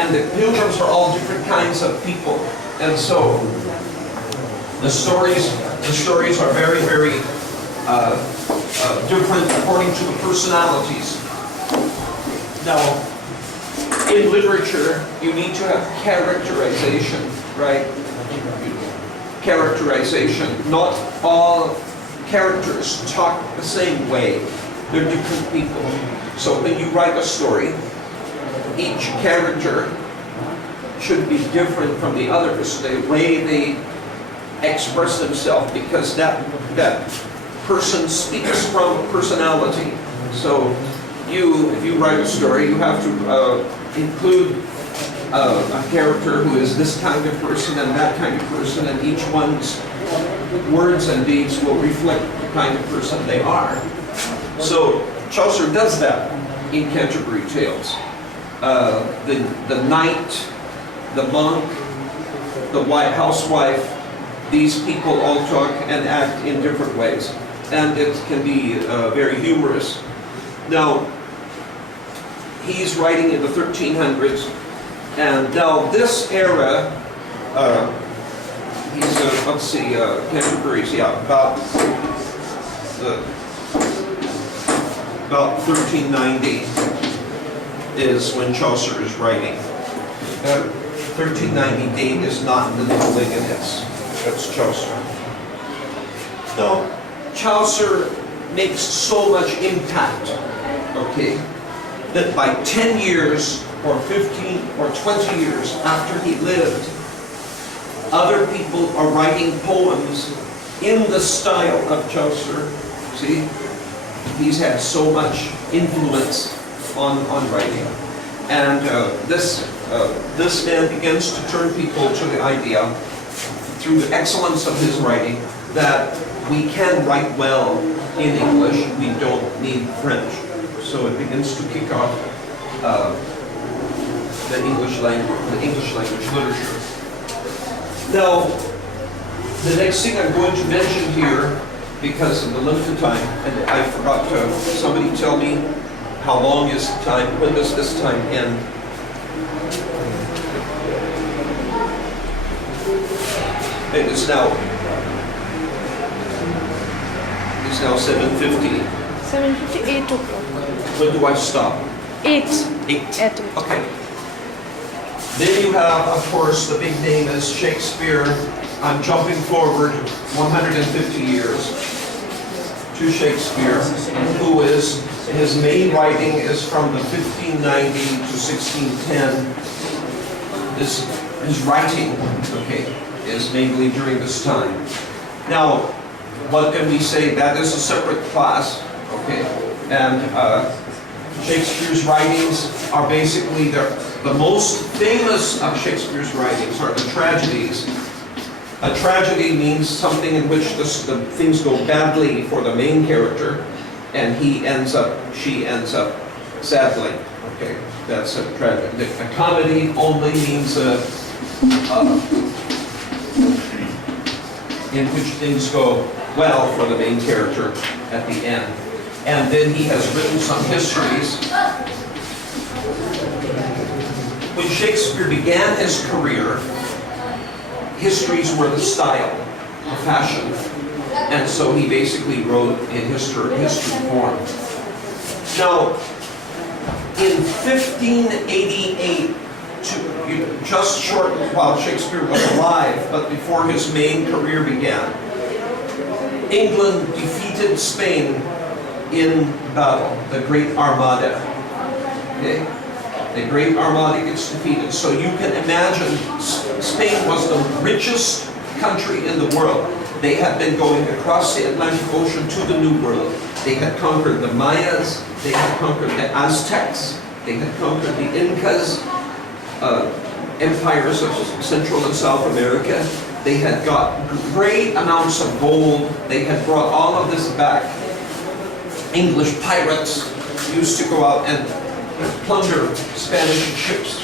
And the pilgrims are all different kinds of people. And so the stories are very, very different according to the personalities. Now, in literature, you need to have characterization, right? Characterization. Not all characters talk the same way. They're different people. So when you write a story, each character should be different from the others. The way they express themselves, because that person speaks from personality. So if you write a story, you have to include a character who is this kind of person and that kind of person, and each one's words and deeds will reflect the kind of person they are. So Chaucer does that in Canterbury Tales. The knight, the monk, the housewife, these people all talk and act in different ways. And it can be very humorous. Now, he's writing in the 1300s, and now this era, he's, let's see, Canterbury's, yeah, about 1390 is when Chaucer is writing. 1390 date is not the Nibelungen, that's Chaucer. Now, Chaucer makes so much impact, okay, that by 10 years or 15 or 20 years after he lived, other people are writing poems in the style of Chaucer. See, he's had so much influence on writing. And this man begins to turn people to the idea, through the excellence of his writing, that we can write well in English, we don't need French. So it begins to kick off the English language literature. Now, the next thing I'm going to mention here, because of the limited time, and I forgot to, somebody tell me how long is the time, when does this time end? It is now 7:50. 7:50, 8 o'clock. When do I stop? 8. 8. Okay. Then you have, of course, the big name is Shakespeare. I'm jumping forward 150 years to Shakespeare, who is, his main writing is from the 1590 to 1610. His writing, okay, is mainly during this time. Now, what can we say? That is a separate class, okay? And Shakespeare's writings are basically, the most famous of Shakespeare's writings are the tragedies. A tragedy means something in which the things go badly for the main character, and she ends up sadly. Okay, that's a tragedy. A comedy only means in which things go well for the main character at the end. And then he has written some histories. When Shakespeare began his career, histories were the style, the fashion. And so he basically wrote in history form. Now, in 1588, just short while Shakespeare was alive, but before his main career began, England defeated Spain in battle, the Great Armada. Okay? The Great Armada gets defeated. So you can imagine, Spain was the richest country in the world. They had been going across the Atlantic Ocean to the New World. They had conquered the Mayas, they had conquered the Aztecs, they had conquered the Incas, empires of Central and South America. They had got great amounts of gold. They had brought all of this back. English pirates used to go out and plunder Spanish ships.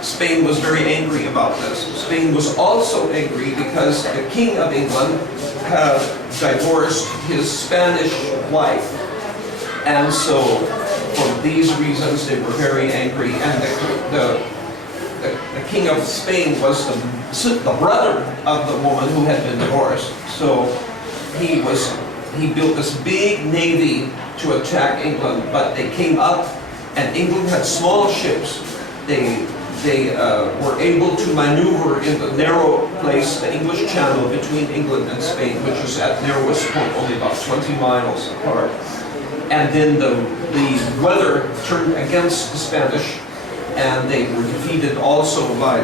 Spain was very angry about this. Spain was also angry because the King of England had divorced his Spanish wife. And so, for these reasons, they were very angry. And king of Spain was the brother of the woman who had been divorced. So he built this big navy to attack England, but they came up, and England had small ships. They were able to maneuver in the narrow place, the English Channel between England and Spain, which is at narrowest point only about 20 miles apart. And then the weather turned against the Spanish, and they were defeated also by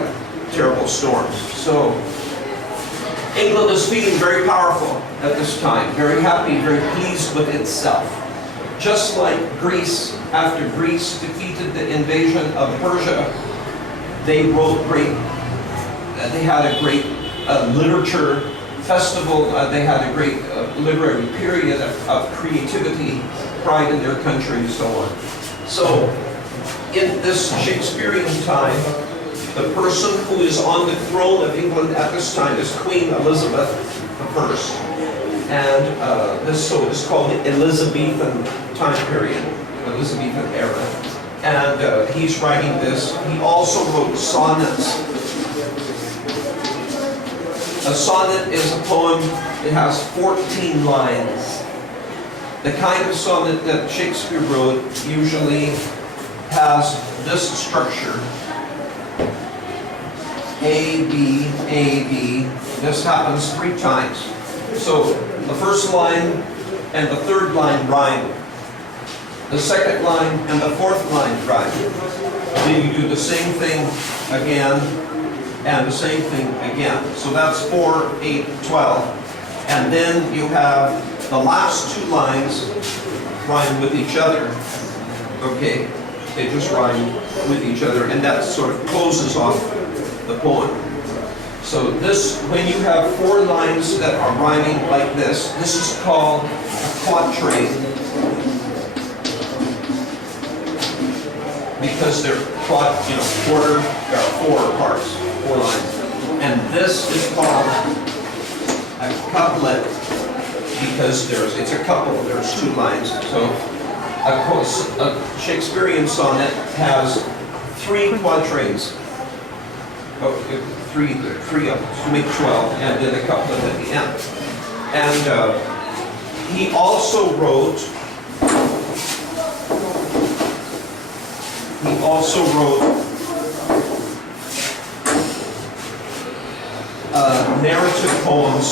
terrible storms. So England is feeling very powerful at this time, very happy, very pleased with itself. Just like Greece, after Greece defeated the invasion of Persia, they had a great literature festival, they had a great literary period of creativity, pride in their country, and so on. So, in this Shakespearean time, the person who is on the throne of England at this time is Queen Elizabeth I. And this is called the Elizabethan time period, Elizabethan era. And he's writing this. He also wrote sonnets. A sonnet is a poem, it has 14 lines. The kind of sonnet that Shakespeare wrote usually has this structure. A, B, A, B. This happens 3 times. So the first line and the third line rhyme. The second line and the fourth line rhyme. Then you do the same thing again and the same thing again. So that's 4, 8, 12. And then you have the last 2 lines rhyme with each other. Okay, they just rhyme with each other, and that sort of closes off the poem. So this, when you have 4 lines that are rhyming like this is called a quatrain. Because they're quarter, there are 4 parts, 4 lines. And this is called a couplet because it's a couple, there's 2 lines. So a Shakespearean sonnet has 3 quatrains. Three to make 12, and then a couplet at the end. And he also wrote narrative poems.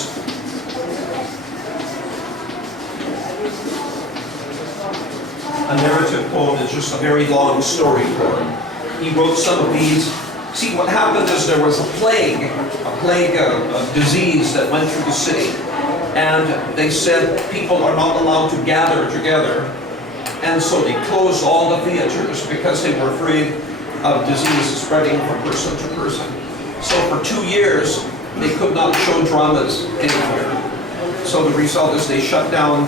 A narrative poem is just a very long story poem. He wrote some of these. See, what happened is there was a plague of disease that went through the city. And they said people are not allowed to gather together. And so they closed all the theaters because they were afraid of disease spreading from person to person. So for 2 years, they could not show dramas anywhere. So the result is they shut down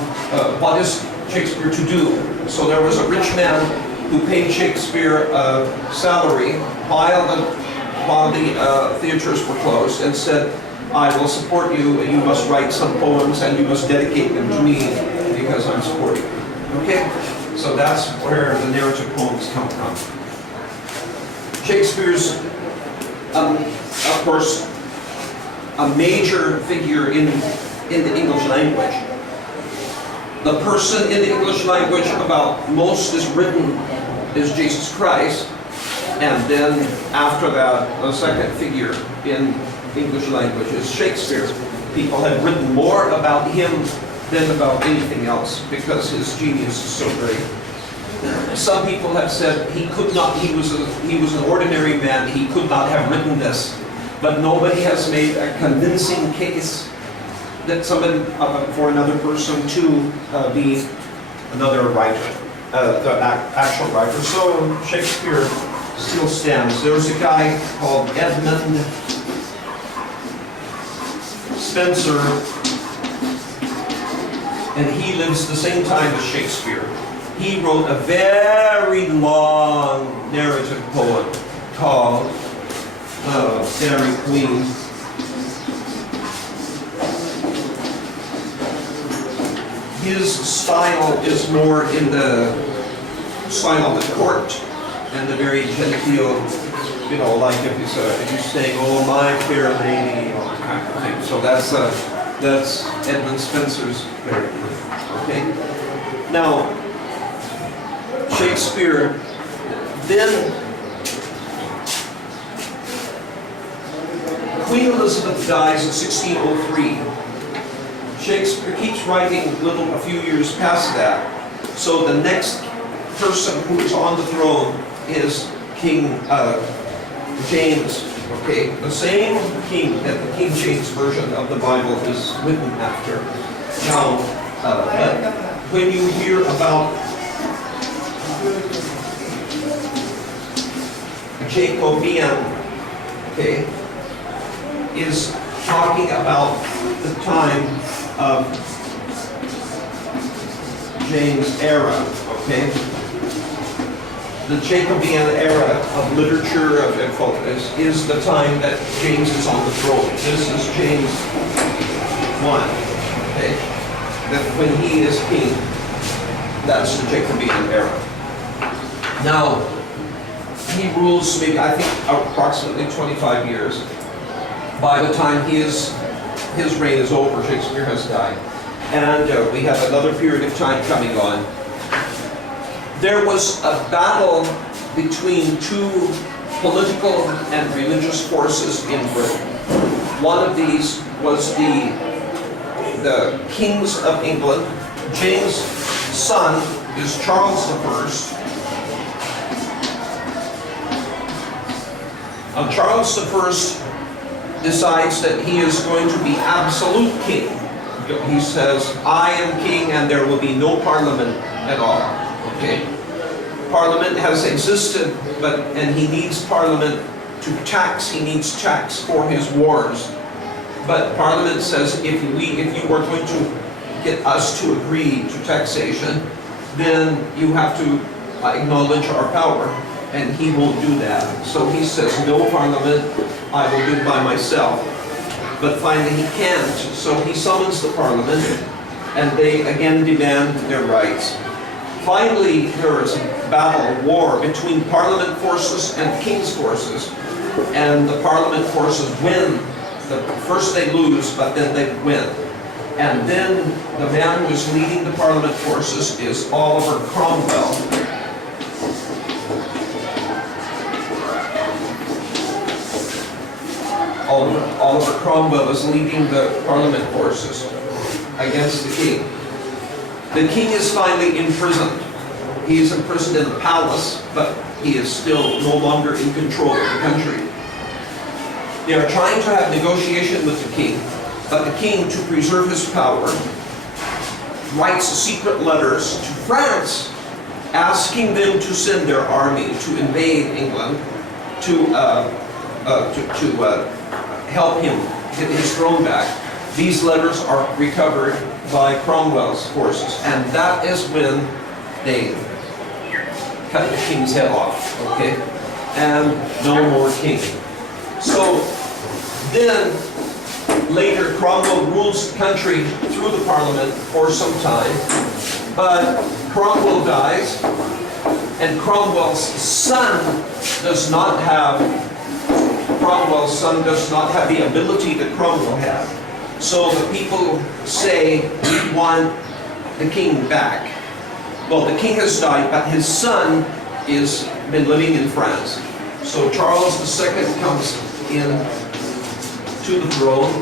what is Shakespeare to do. So there was a rich man who paid Shakespeare a salary while the theaters were closed and said, I will support you, and you must write some poems and you must dedicate them to me because I'm supporting you. Okay? So that's where the narrative poems come from. Shakespeare's, of course, a major figure in the English language. The person in the English language about most is written is Jesus Christ, and then after that, the second figure in English language is Shakespeare. People have written more about him than about anything else because his genius is so great. Some people have said he was an ordinary man, he could not have written this, but nobody has made a convincing case that somebody, for another person to be another writer, the actual writer. So Shakespeare still stands. There was a guy called Edmund Spencer, and he lives the same time as Shakespeare. He wrote a very long narrative poem called Faerie Queene. His style is more in the style of the court and the very genteel you know, like if you're saying, "Oh, my fair lady," you know, that kind of thing. So that's Edmund Spenser's character. Okay. Now, Shakespeare then. Queen Elizabeth dies in 1603. Shakespeare keeps writing a few years past that. So the next person who is on the throne is King James. Okay, the same king that the King James version of the Bible is written after. Now, when you hear about Jacobean, okay, is talking about the time of James' era, okay? The Jacobean era of literature, of focus, is the time that James is on the throne. This is James 1, okay? That when he is king, that's the Jacobean era. Now, he rules maybe, I think, approximately 25 years. By the time his reign is over, Shakespeare has died. And we have another period of time coming on. There was a battle between two political and religious forces in Britain. One of these was the kings of England. James' son is Charles I. Charles I decides that he is going to be absolute king. He says, "I am king and there will be no parliament at all." Okay? Parliament has existed, and he needs parliament to tax. He needs tax for his wars. But Parliament says, if you are going to get us to agree to taxation, then you have to acknowledge our power. And he won't do that. So he says, "No Parliament, I will do it by myself." But finally he can't. So he summons the Parliament, and they again demand their rights. Finally, there is a battle, war between Parliament forces and King's forces. And the Parliament forces win. First they lose, but then they win. And then the man who is leading the Parliament forces is Oliver Cromwell. Oliver Cromwell is leading the Parliament forces against the king. The king is finally imprisoned. He is imprisoned in the palace, but he is still no longer in control of the country. They are trying to have negotiation with the king, but the king, to preserve his power, writes secret letters to France, asking them to send their army to invade England, to help him get his throne back. These letters are recovered by Cromwell's forces, and that is when they cut the king's head off, okay? And no more king. So then, later, Cromwell rules the country through the Parliament for some time, but Cromwell dies, and Cromwell's son does not have the ability that Cromwell had. So the people say, "We want the king back." Well, the king has died, but his son is been living in France. So Charles II comes in to the throne,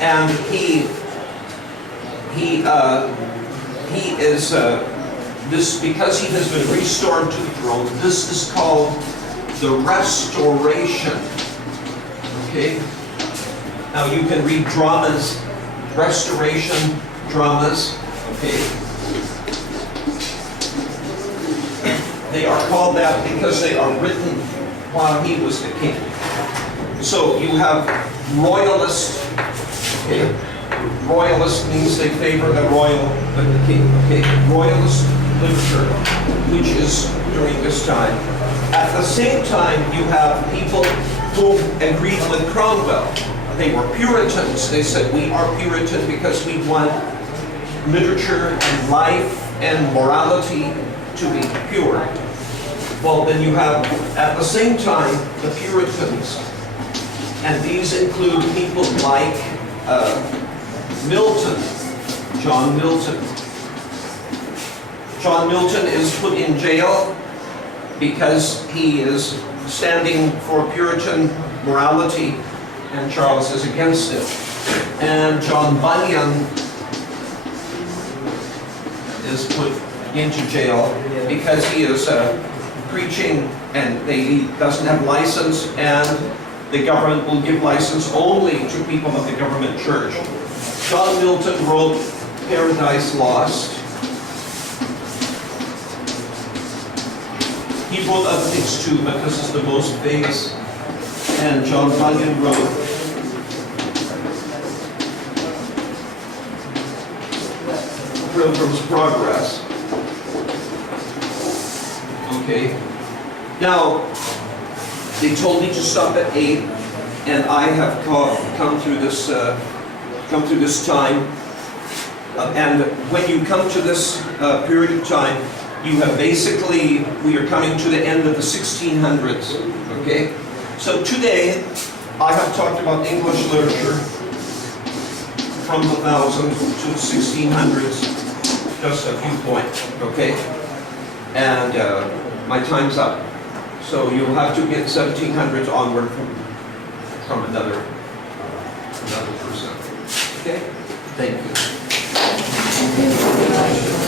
and he is this, because he has been restored to the throne. This is called the Restoration. Okay? Now you can read dramas, Restoration dramas. Okay? They are called that because they are written while he was the king. So you have royalist. Okay? Royalist means they favor the royal but the king. Okay? Royalist literature, which is during this time. At the same time, you have people who agreed with Cromwell. They were Puritans. They said, "We are Puritan because we want literature and life and morality to be pure." Well, then you have, at the same time, the Puritans. And these include people like Milton, John Milton. John Milton is put in jail because he is standing for Puritan morality, and Charles is against it. And John Bunyan is put into jail because he is preaching and he doesn't have license, and the government will give license only to people of the government church. John Milton wrote Paradise Lost. He wrote other things too, but this is the most famous. And John Bunyan wrote Pilgrim's Progress. Okay. Now, they told me to stop at 8, and I have come through this time. And when you come to this period of time, you have basically, we are coming to the end of the 1600s. Okay. So today, I have talked about English literature from the 1000s to the 1600s, just a few points. Okay. And my time's up. So you'll have to get 1700s onward from another person. Okay? Thank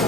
you.